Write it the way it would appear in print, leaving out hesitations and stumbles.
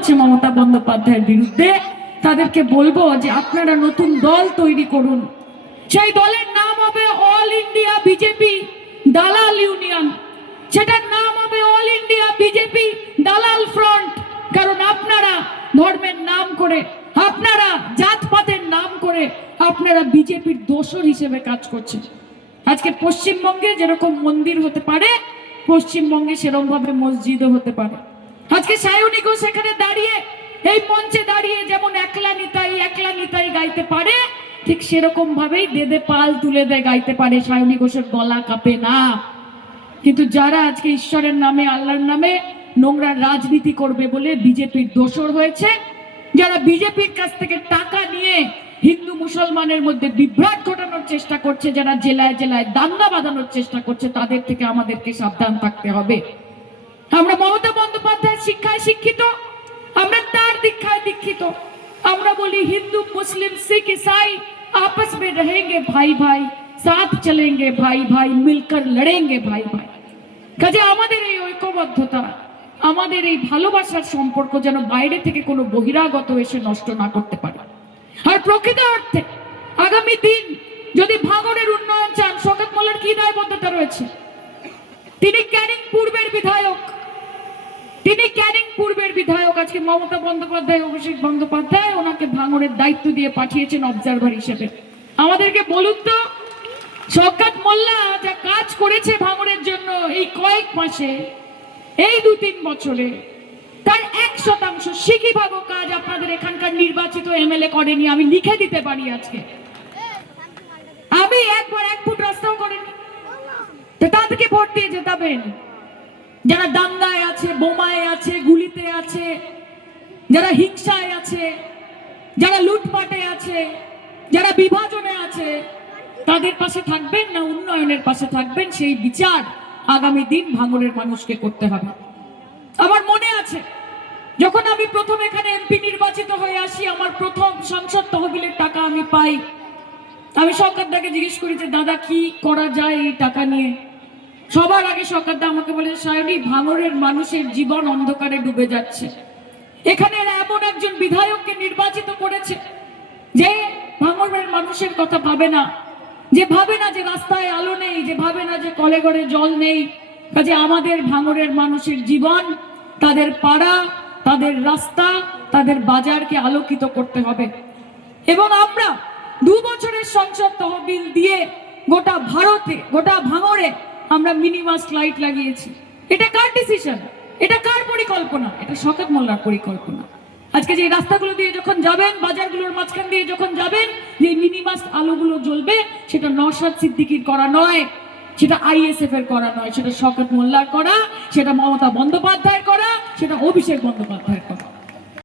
চলছে মমতা বন্দ্যোপাধ্যায়ের বিরুদ্ধে, তাদেরকে বলবো যে আপনারা নতুন দল তৈরি করুন। সেই দলের নাম হবে অল ইন্ডিয়া বিজেপি দালাল ইউনিয়ন, সেটার নাম হবে অল ইন্ডিয়া বিজেপি দালাল ফ্রন্ট। কারণ আপনারা ধর্মের নাম করে, আপনারা জাতপাতের নাম করে আপনারা বিজেপির দোসর হিসেবে কাজ করছেন। আজকে পশ্চিমবঙ্গে যেরকম মন্দির হতে পারে, পশ্চিমবঙ্গে সেরকম ভাবে মসজিদও হতে পারে। আজকে সায়নী ঘোষ সেখানে দাঁড়িয়ে, এই মঞ্চে দাঁড়িয়ে যেমন একলা নিতাই গাইতে পারে, ঠিক সেরকম ভাবেই দেদে পাল তুলে দেয় গাইতে পারে, সায়নী ঘোষের গলা কাঁপে না। কিন্তু যারা আজকে ঈশ্বরের নামে, আল্লাহর নামে নোংরা রাজনীতি করবে বলে বিজেপির দোসর হয়েছে, যারা বিজেপির কাছ থেকে টাকা নিয়ে হিন্দু মুসলমানের মধ্যে বিভ্রাট ঘটানোর চেষ্টা করছে, যারা জেলায় জেলায় দাঙ্গা বাঁধানোর চেষ্টা করছে, তাদের থেকে আমাদেরকে সাবধান থাকতে হবে। আমরা মমতা বন্দ্যোপাধ্যায়ের শিক্ষায় শিক্ষিত, আমরা তার দীক্ষায় দীক্ষিত। আমরা বলি হিন্দু মুসলিম শিখ ইসাই आपस में रहेंगे भाई भाई, साथ चलेंगे भाई भाई, मिलकर लड़ेंगे भाई भाई। কাজে আমাদের এই ঐক্যবদ্ধতা, আমাদের এই ভালোবাসার সম্পর্ক যেন বাইরে থেকে কোনো বহিরাগত এসে নষ্ট না করতে পারে। আর প্রকৃত অর্থে আগামী দিন যদি ভাঙড়ের উন্নয়ন চান, শওকত মোল্লার কি দায়বদ্ধতা রয়েছে? তিনি ক্যানিং পূর্বের বিধায়ক, আজকে মমতা বন্দ্যোপাধ্যায়, অভিষেক বন্দ্যোপাধ্যায় ওনাকে ভাঙড়ের দায়িত্ব দিয়ে পাঠিয়েছেন অবজারভার হিসেবে। আমাদেরকে বলুন তো, শওকত মোল্লা যা কাজ করেছে ভাঙড়ের জন্য এই কয়েক মাসে, এই 2-3 বছরে, তার 1% সিকিভাগও কাজ আপনাদের এখানকার নির্বাচিত এমএলএ করেনি। আমি লিখে দিতে পারি আজকে, আমি একবার 1 ফুট রাস্তাও করেনি। তো তাদেরকে ভোট দিয়ে জেতাবেন। যারা দাঙ্গায় আছে, বোমায় আছে, গুলিতে আছে, যারা হিংসায় আছে, যারা লুটপাটে আছে, যারা বিভাজনে আছে, তাদের পাশে থাকবেন না উন্নয়নের পাশে থাকবেন? সেই বিচার আগামী দিন ভাঙড়ের মানুষকে করতে হবে। আমার মনে আছে যখন আমি প্রথম এখানে এমপি নির্বাচিত হয়ে আসি, আমার প্রথম সংসদ তহবিলের টাকা আমি পাই। আমি সরকারদাকে জিজ্ঞেস করি যে দাদা কি করা যায় এই টাকা নিয়ে। সবার আগে সরকারদা আমাকে বলে, সায়নী, ভাঙড়ের মানুষের জীবন অন্ধকারে ডুবে যাচ্ছে। এখানে এমন একজন বিধায়ককে নির্বাচিত করেছে যে ভাঙড়ের মানুষের কথা ভাবে না, যে ভাবে না যে রাস্তায় আলো নেই, যে ভাবে না যে কলে ঘরে জল নেই। কাজে আমাদের ভাঙড়ের মানুষের জীবন, তাদের পাড়া, তাদের রাস্তা, তাদের বাজারকে আলোকিত করতে হবে। এবং আমরা 2 বছরের সংসদ তহবিল দিয়ে গোটা ভারতে, গোটা ভাঙড়ে আমরা মিনিমাস লাইট লাগিয়েছি। এটা কার ডিসিশন? এটা কার পরিকল্পনা? এটা শওকত মোল্লার পরিকল্পনা। আজকে যে রাস্তাগুলো দিয়ে যখন যাবেন, বাজারগুলোর মাঝখান দিয়ে যখন যাবেন, যে মিনিমাস আলোগুলো জ্বলবে, সেটা নওশাদ সিদ্দিকীর করা নয়, সেটা আইএসএফ এর করা নয়, সেটা শওকত মোল্লার করা, সেটা মমতা বন্দ্যোপাধ্যায়ের করা, সেটা অভিষেক বন্দ্যোপাধ্যায়ের করা।